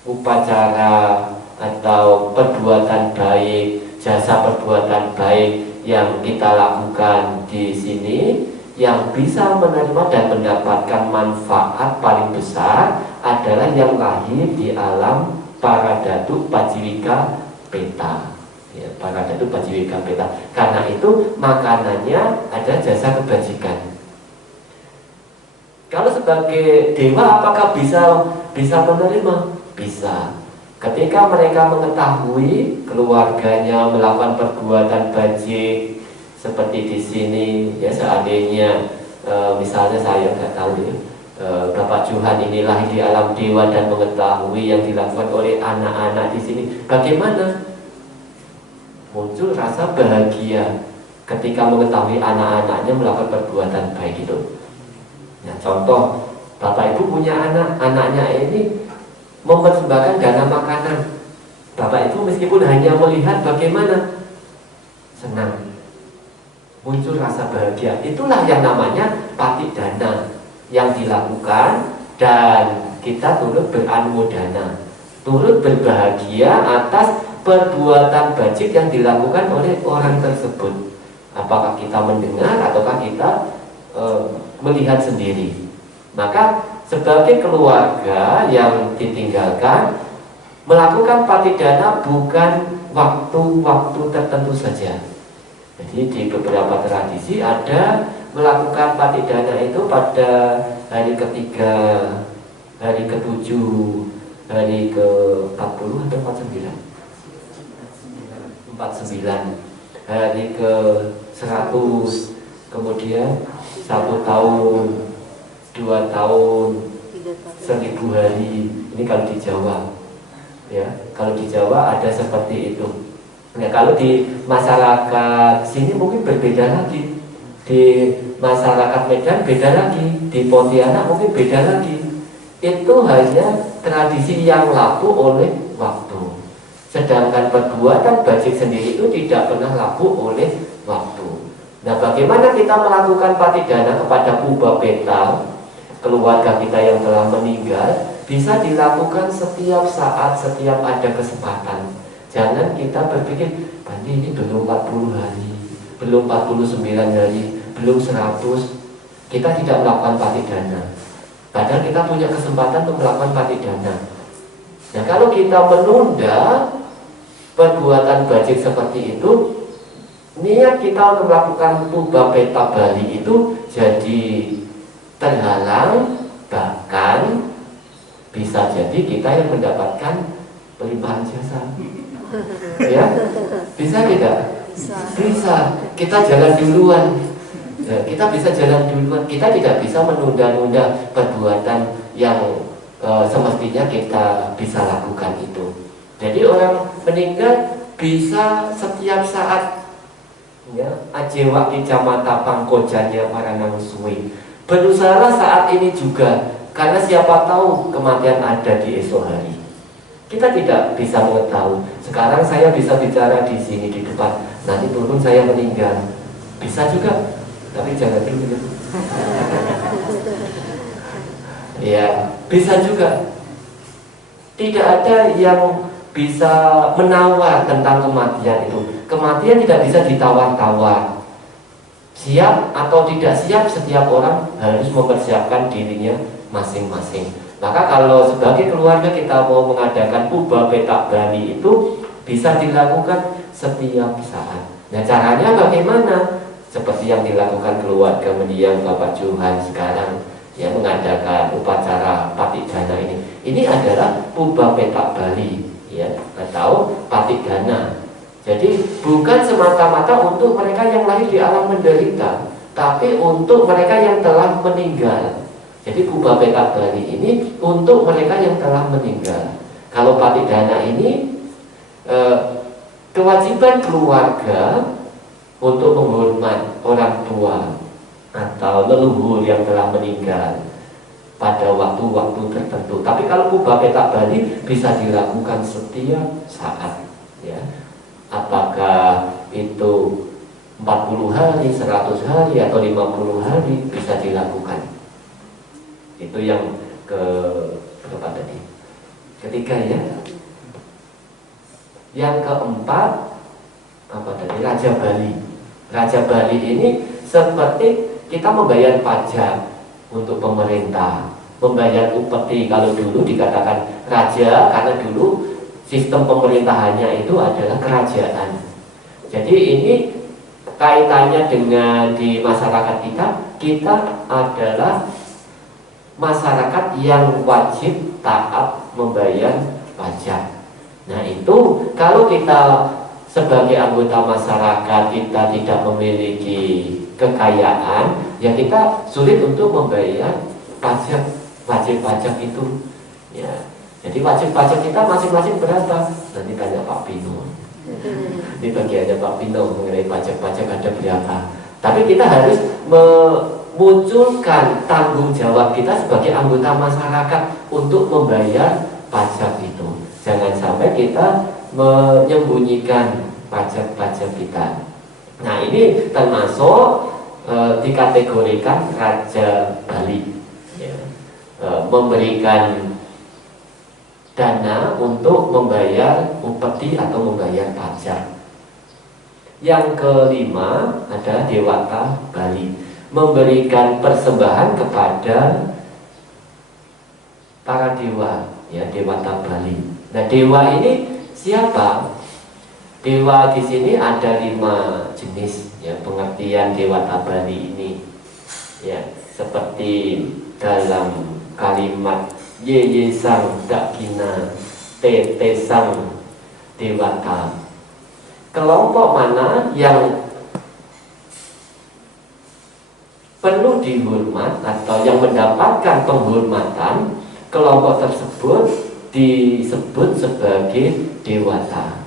upacara atau perbuatan baik, jasa perbuatan baik yang kita lakukan di sini, yang bisa menerima dan mendapatkan manfaat paling besar adalah yang lahir di alam para datuk Paciwika Peta, ya, para datuk Paciwika Peta. Karena itu makanannya ada jasa kebajikan. Kalau sebagai dewa apakah bisa menerima? Bisa. Ketika mereka mengetahui keluarganya melakukan perbuatan bajik seperti di sini, ya seandainya misalnya saya nggak tahu ya, Bapak Johan ini lahir di alam dewa dan mengetahui yang dilakukan oleh anak-anak di sini, bagaimana? Muncul rasa bahagia ketika mengetahui anak-anaknya melakukan perbuatan baik itu. Nah, contoh, Bapak Ibu punya anak, anaknya ini mempersembahkan dana makanan. Bapak Ibu meskipun hanya melihat bagaimana, senang, muncul rasa bahagia. Itulah yang namanya patik dana yang dilakukan, dan kita turut beranumodana, turut berbahagia atas perbuatan bajik yang dilakukan oleh orang tersebut. Apakah kita mendengar ataukah kita melihat sendiri? Maka sebagai keluarga yang ditinggalkan, melakukan patik dana bukan waktu-waktu tertentu saja. Jadi di beberapa tradisi ada melakukan patidana itu pada hari ketiga, hari ketujuh, hari ke-40 atau 49? 49, hari ke-100, kemudian 1 tahun, 2 tahun, 1000 hari. Ini kalau di Jawa, ya. Kalau di Jawa ada seperti itu. Nah, kalau di masyarakat sini mungkin berbeda lagi. Di masyarakat Medan beda lagi, di Pontianak mungkin beda lagi. Itu hanya tradisi yang laku oleh waktu. Sedangkan perbuatan bajik sendiri itu tidak pernah laku oleh waktu. Nah, bagaimana kita melakukan patidana kepada puba peta, keluarga kita yang telah meninggal, bisa dilakukan setiap saat, setiap ada kesempatan. Jangan kita berpikir, Bandi ini belum 40 hari, belum 49 hari, belum 100. Kita tidak melakukan patidana. Padahal kita punya kesempatan untuk melakukan patidana. Nah, kalau kita menunda perbuatan bajik seperti itu, niat kita untuk melakukan puba peta Bali itu jadi terhalang, bahkan bisa jadi kita yang mendapatkan pelimpahan jasa. Ya, bisa tidak? Bisa. Kita jalan duluan. Ya, kita bisa jalan duluan. Kita tidak bisa menunda-nunda perbuatan yang semestinya kita bisa lakukan itu. Jadi orang meninggal bisa setiap saat. Ya, ajewa kicamata pangkojanya paranang suwi. Berusaha saat ini juga, karena siapa tahu kematian ada di esok hari. Kita tidak bisa mengetahui. Sekarang saya bisa bicara di sini di depan, nanti turun saya meninggal, bisa juga, tapi jangan dulu ya. Ya, bisa juga. Tidak ada yang bisa menawar tentang kematian itu. Kematian tidak bisa ditawar-tawar. Siap atau tidak siap, setiap orang harus mempersiapkan dirinya masing-masing. Maka kalau sebagai keluarga kita mau mengadakan puba petak Bali itu bisa dilakukan setiap saat. Nah, caranya bagaimana? Seperti yang dilakukan keluarga mendiang Bapak Johan sekarang, ya, mengadakan upacara patidana ini. Ini adalah puba petak Bali, ya, atau patidana. Jadi bukan semata-mata untuk mereka yang lahir di alam menderita, tapi untuk mereka yang telah meninggal. Jadi puba petak Bali ini untuk mereka yang telah meninggal. Kalau patidana ini kewajiban keluarga untuk menghormat orang tua atau leluhur yang telah meninggal pada waktu-waktu tertentu. Tapi kalau puba petak Bali bisa dilakukan setiap saat, ya. Apakah itu 40 hari, 100 hari, atau 50 hari bisa dilakukan. Itu yang berapa tadi? Ketiga, ya. Yang keempat apa tadi? Raja Bali. Raja Bali ini seperti kita membayar pajak untuk pemerintah, membayar upeti. Kalau dulu dikatakan raja karena dulu sistem pemerintahannya itu adalah kerajaan. Jadi ini kaitannya dengan di masyarakat kita adalah masyarakat yang wajib taat membayar pajak. Nah, itu kalau kita sebagai anggota masyarakat kita tidak memiliki kekayaan, ya kita sulit untuk membayar pajak, wajib pajak itu. Ya, jadi wajib pajak kita masing-masing berapa? Nanti tanya Pak Pino. Ini bagiannya Pak Pino mengenai pajak-pajak ada berapa. Tapi kita harus memunculkan tanggung jawab kita sebagai anggota masyarakat untuk membayar pajak itu. Jangan sampai kita menyembunyikan pajak-pajak kita. Nah, ini termasuk dikategorikan Raja Bali, ya. Memberikan dana untuk membayar upeti atau membayar pajak. Yang kelima adalah Dewata Bali, memberikan persembahan kepada para dewa, ya, Dewata Bali. Nah, dewa ini siapa? Dewa di sini ada 5 jenis ya pengertian Dewata Bali ini ya, seperti dalam kalimat Ye sang dakina te sang dewata. Kelompok mana yang perlu dihormat atau yang mendapatkan penghormatan, kelompok tersebut disebut sebagai dewata.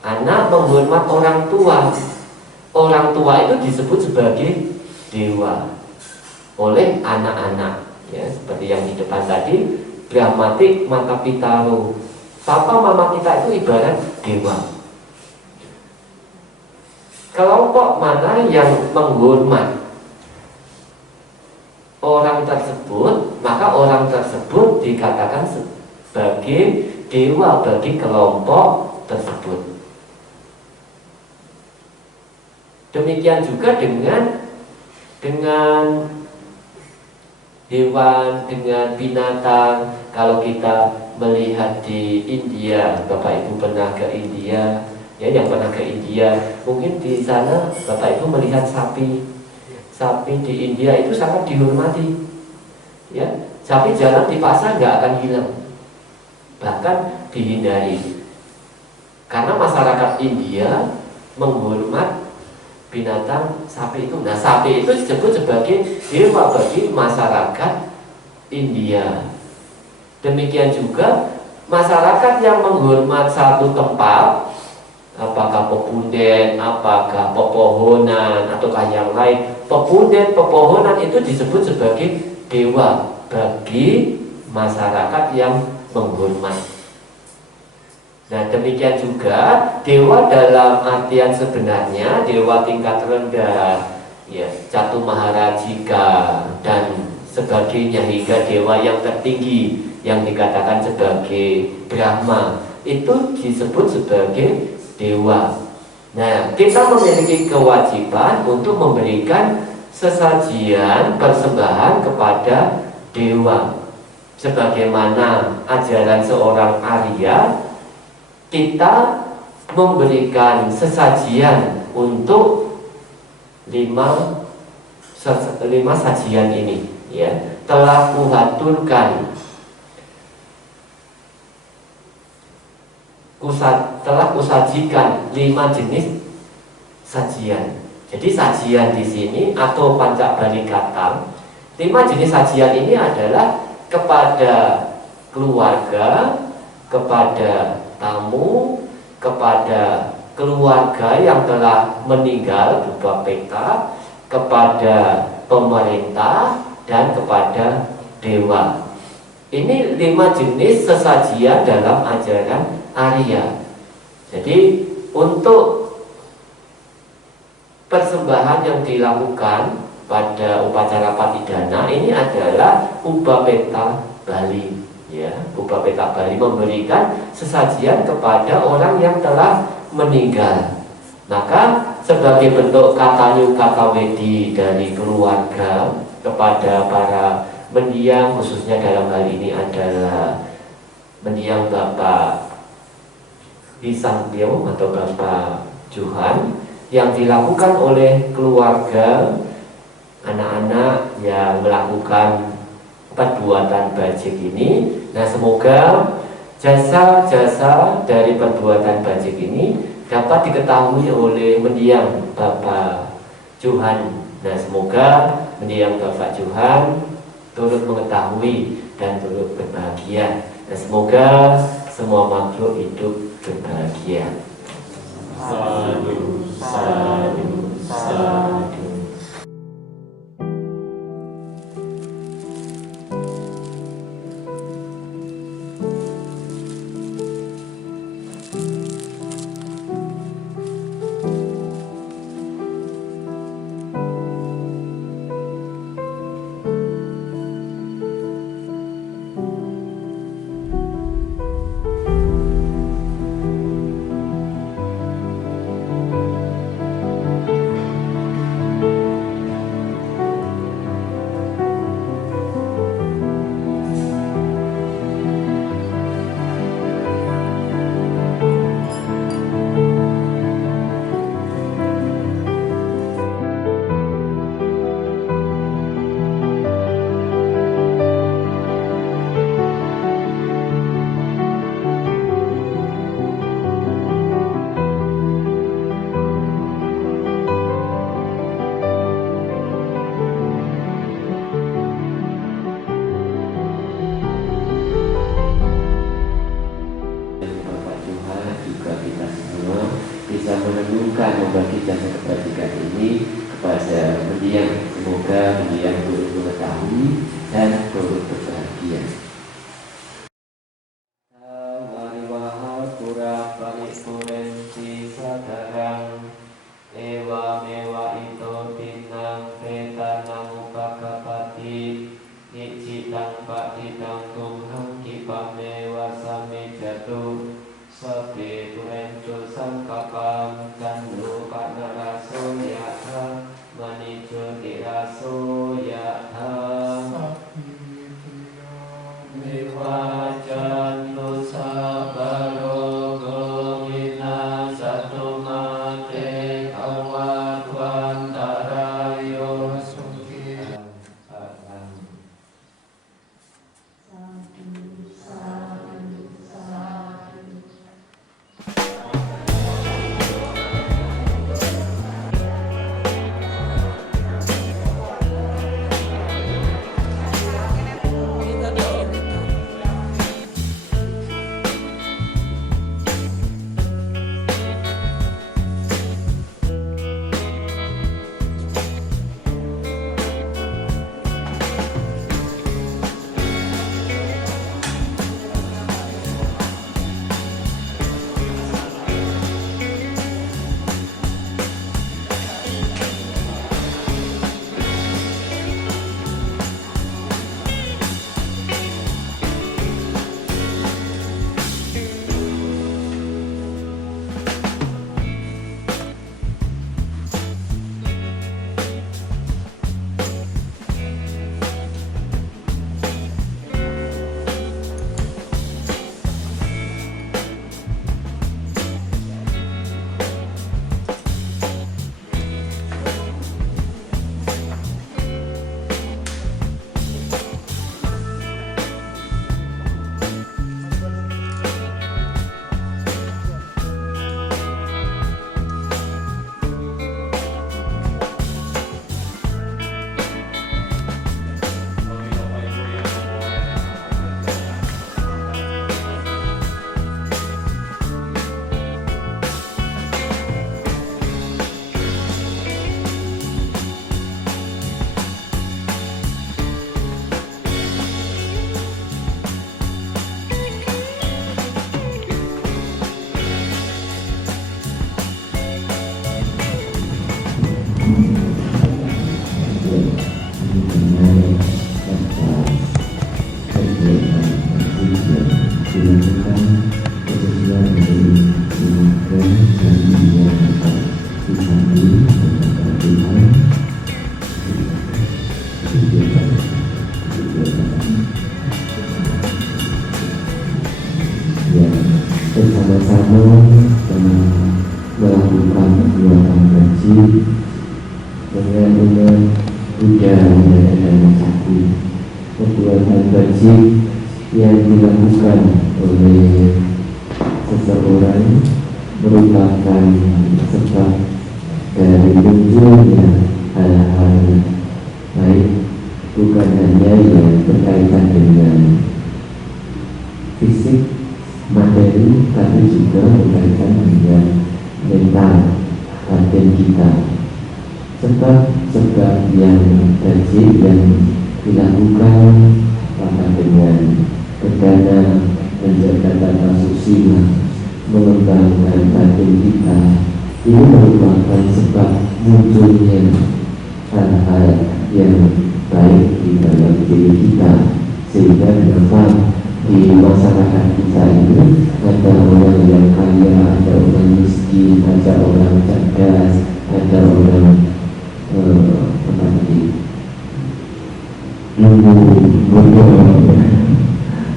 Anak menghormat orang tua, orang tua itu disebut sebagai dewa oleh anak-anak ya, seperti yang di depan tadi, Brahmatik Mata Pitaro, papa mama kita itu ibarat dewa. Kelompok mana yang menghormat orang tersebut, maka orang tersebut dikatakan sebagai dewa bagi kelompok tersebut. Demikian juga dengan hewan, dengan binatang. Kalau kita melihat di India, Bapak Ibu pernah ke India ya, yang pernah ke India mungkin di sana Bapak Ibu melihat sapi. Sapi di India itu sangat dihormati ya. Sapi jalan di pasar nggak akan hilang, bahkan dihindari, karena masyarakat India menghormat binatang sapi itu. Nah, sapi itu disebut sebagai dewa bagi masyarakat India. Demikian juga masyarakat yang menghormat satu tempat, apakah pepunden, apakah pepohonan, ataukah yang lain. Pepunden, pepohonan itu disebut sebagai dewa bagi masyarakat yang menghormat. Nah, demikian juga dewa dalam artian sebenarnya, dewa tingkat rendah ya, Catu Maharajika dan sebagainya, hingga dewa yang tertinggi yang dikatakan sebagai Brahma itu disebut sebagai dewa. Nah, kita memiliki kewajiban untuk memberikan sesajian persembahan kepada dewa. Sebagaimana ajaran seorang Arya, kita memberikan sesajian untuk lima sajian ini ya. Telah kuhaturkan, telah kusajikan 5 jenis sajian. Jadi sajian di sini atau Pancak Bali Katang, 5 jenis sajian ini adalah kepada keluarga, kepada tamu, kepada keluarga yang telah meninggal berupa peta, kepada pemerintah, dan kepada dewa. Ini 5 jenis sesajian dalam ajaran Arya. Jadi untuk persembahan yang dilakukan pada upacara patidana ini adalah Ubapeta Bali. Ya, Ubapeta Bali memberikan sesajian kepada orang yang telah meninggal. Maka sebagai bentuk katanyu katawedi dari keluarga kepada para mendiang, khususnya dalam hal ini adalah mendiang Bapak Isangpyo atau Bapak Johan, yang dilakukan oleh keluarga anak-anak yang melakukan perbuatan bajik ini. Nah, semoga jasa-jasa dari perbuatan bajik ini dapat diketahui oleh mendiang Bapak Johan. Nah, semoga mendiang Bapak Johan turut mengetahui dan turut berbahagia. Dan semoga semua makhluk hidup berbahagia. Sadu, sadu, sadu. suka membagi jasa kebajikan ini kepada mendiang. Semoga mendiang turut mengetahui dan turut berbahagia. Wariwaha pura paripurenti sadarang ewa mewa ito tinang petanang upakapati nicitang pakitang tumhang kipamewa samejatu sabe turenco sangkapam kandu kanaraso yatha manijo diraso yatha Miwajan nusa baro gomina satu mate kawan wantarayo suki bersama-sama melakukan kegiatan haji dengan budaya dan satu kegiatan haji yang dilakukan oleh seseorang merupakan sebab dari munculnya hal-hal baik, bukan hanya yang berkaitan dengan fisik, materi, tapi juga berkaitan dengan mental batin kita. Sebab yang haji yang dilakukan pada dengan berdana menjaga tata susila, mengembangkan batin kita, ini merupakan sebab munculnya hal-hal yang baik di dalam diri kita, sehingga dapat di masyarakat kita ini ada orang yang kaya, ada orang miskin, ada orang cerdas, ada orang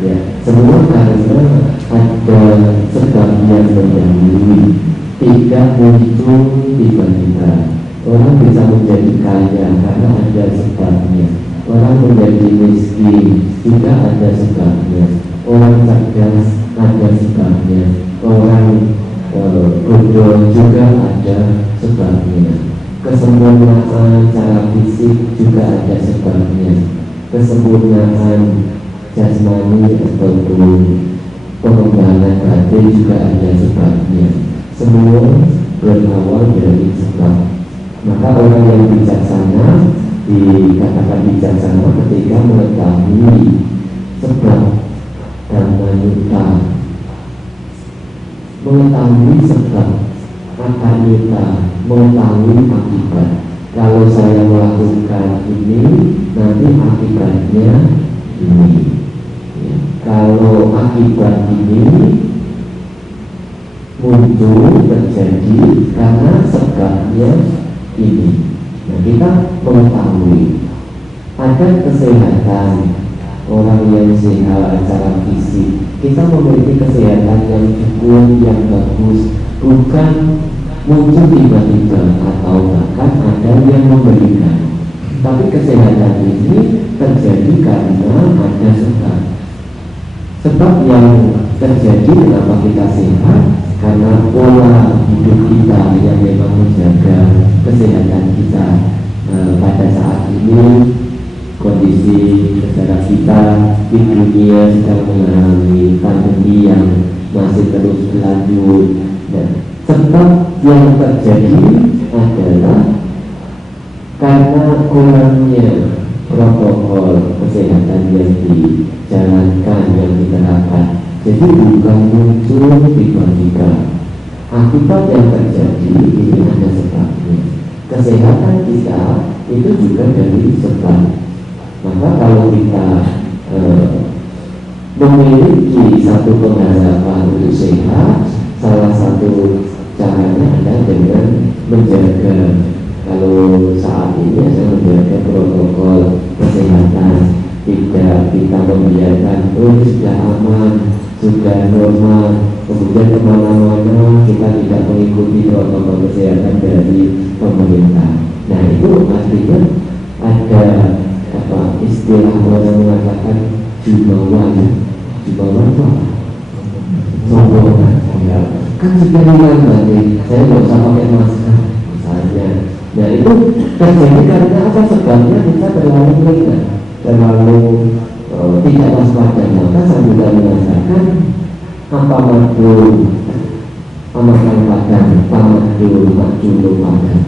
ya, semua karena ada sebab yang mendahului, tidak muncul tiba-tiba. Orang bisa menjadi kaya karena ada sebabnya. Orang menjadi miskin juga ada sebabnya. Orang cerdas ada sebabnya. Orang bodoh juga ada sebabnya. Kesempurnaan secara fisik juga ada sebabnya. Kesempurnaan jasmani ataupun pengembangan batin juga ada sebabnya. Semua berawal dari sebab. Maka orang yang bijaksana dikatakan bijaksana ketika mengetahui sebab dan menyuta, mengetahui sebab akan nyuta, mengetahui akibat. Kalau saya melakukan ini, nanti akibatnya ini. Ya. Kalau akibat ini muncul terjadi karena sebabnya ini. Nah, kita mengetahui ada kesehatan orang yang sehat secara fisik. Kita memiliki kesehatan yang cukup, yang bagus, bukan muncul tiba-tiba atau bahkan ada yang memberikan. Tapi kesehatan ini terjadi karena ada sebab. Sebab yang terjadi kenapa kita sehat, karena pola hidup kita yang memang menjaga kesehatan kita. Pada saat ini kondisi negara kita di dunia sedang mengalami pandemi yang masih terus berlanjut, dan sebab yang terjadi adalah karena kurangnya protokol kesehatan yang dijalankan, yang diterapkan. Jadi bukan muncul tiba-tiba. Akibat yang terjadi ini ada sebabnya. Kesehatan kita itu juga dari sebab. Maka kalau kita memiliki satu pengharapan untuk sehat, salah satu caranya adalah dengan menjaga. Kalau saat ini saya menjaga protokol kesehatan, tidak kita membiarkan sudah aman, sudah normal, kemudian kemana-mana kita tidak mengikuti protokol kesehatan dari pemerintah. Nah, itu artinya ada istilah orang mengatakan jumawan. Jumawan itu apa? Sombong. Kan sudah hilang berarti saya nggak usah pakai masker misalnya. Nah, itu terjadi karena apa? Sebabnya kita terlalu ringan, terlalu tidak waspada. Maka saya juga merasakan apa makhluk amakan padang, makhluk lupakan.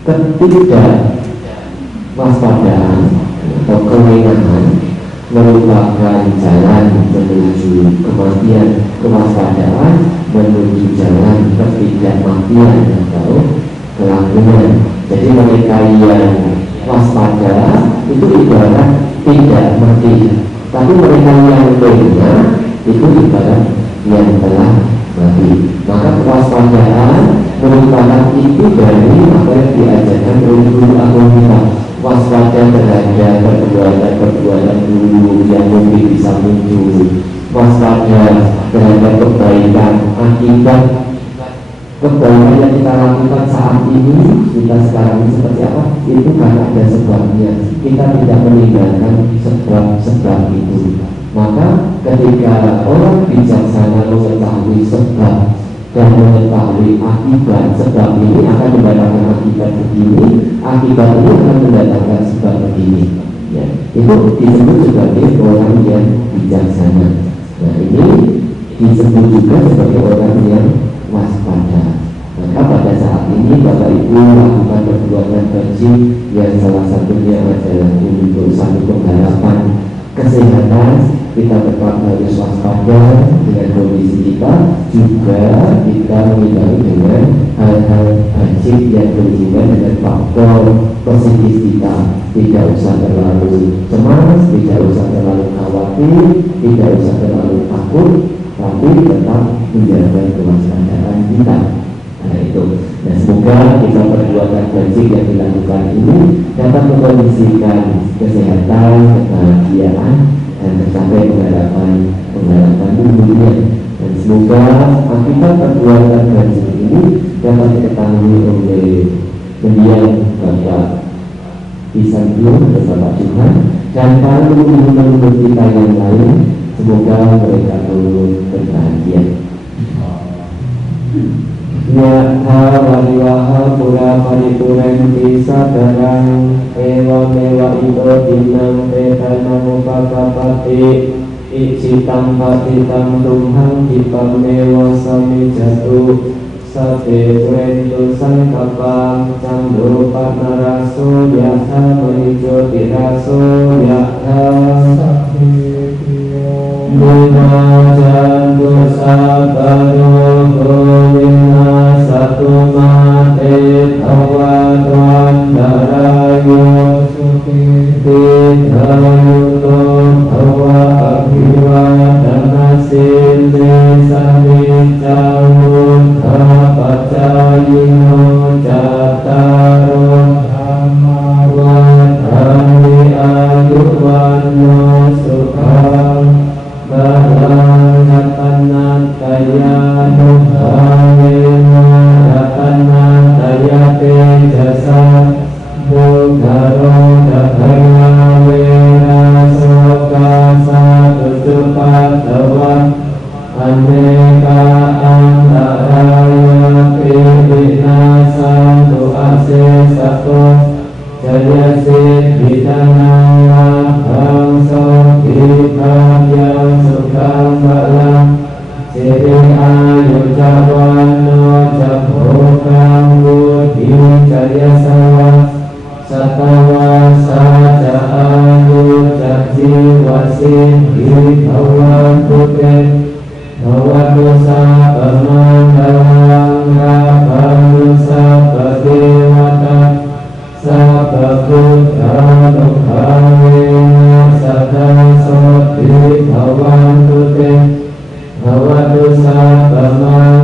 Ketidak waspadaan atau kewenangan merupakan jalan menuju kematian, kewaspadaan menuju jalan ketidakmatian atau kelakuan. Jadi mereka yang waspada itu ibarat tidak mati, tapi mereka yang lengah itu ibarat yang telah mati. Maka kewaspadaan merupakan itu dari apa yang diajarkan oleh guru agama kita. Waspada terhadap perbuatan dulu yang mungkin bisa muncul. Waspada terhadap kebaikan akibat kebaikan yang kita lakukan saat ini, kita sekarang ini seperti apa? Itu karena ada sebabnya. Kita tidak meninggalkan sebab-sebab itu. Maka ketika orang bijaksana mengetahui sebab dan mengetahui akibat, sebab ini akan mendatangkan akibat begini, akibat ini akan mendatangkan sebab begini. Ya, itu disebut sebagai orang yang bijaksana. Nah, ini disebut juga sebagai orang yang waspada. Maka pada saat ini Bapak Ibu lakukan perbuatan baik yang salah satunya adalah untuk satu pengharapan kesehatan. Kita tetap harus waspada dengan kondisi kita, juga kita menghindari dengan hal-hal baik yang berhubungan dengan faktor positif kita. Tidak usah terlalu cemas, tidak usah terlalu khawatir, tidak usah terlalu takut, tapi tetap menjaga kewaspadaan kita. Nah, itu. Nah, semoga kita perbuatan baik yang dilakukan ini dapat mengkondisikan kesehatan, kebahagiaan, dan tercapai pengharapan dunia. Dan semoga akibat perbuatan baik ini dapat diketahui oleh mendiang Bapak Isanbul bersama Tuhan dan para leluhur kita yang lain. Semoga mereka turut berbahagia. Yatha waliwaha pura paripurem bisa darang ewa mewa ito dinam pedana mupakapati ichitam patitam tumhang dipam mewa sami jatuh สัพเพเวตุสังกปังจันโดปันนราโสยะธามณิโชติราโสยะธาสัพเพติโยมุนาจันตุสัพพะโรโควินาศตุมาเตภวัตวันตรายโยสุขิติคายุโตภวะอภิวาทนาสิเลสนิจังวุฒาปัจจายโนจัตตารโอธรรมวัฏฏานิอายุวันโนสุขังบาลังรัตนัตตยานุภาเวนะรัตนัตตยเตจะสัพพุทธโรตถะเวนะโสกาสาตุจุปัตตวัฏอเนกาอันตรายาปิวินาสันตุอาเสสะโตจยสิทธิธนังวัฏถังโสภิภายังสุขังบาลังสิริอายุจวันโนจะโภคังวุฒิจยสวัสสัตวาสาจะอายุจะจีวสิทธิภวันตุเตภวัตุสัพพมังคลังราภัตุสัพพเทวตาสัพพพุทธานุภาเวนะสัทธาโสติภวันตุเตภวัตุสัพพมัง